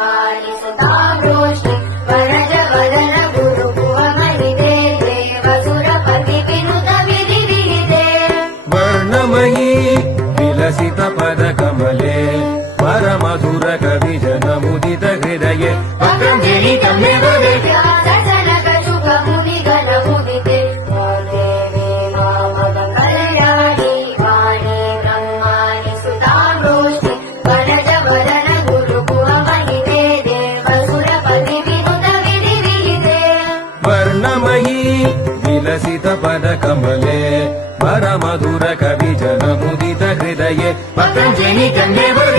ब्रह्माणि सुतां रोष्णि वरज वदन गुरुगुहमहिते देवसुरपति विनुत विधिविहिते वर्णमयी विलसित पदकमले परमधुर कविजनमुदित हृदये पतञ्जलि कन्ये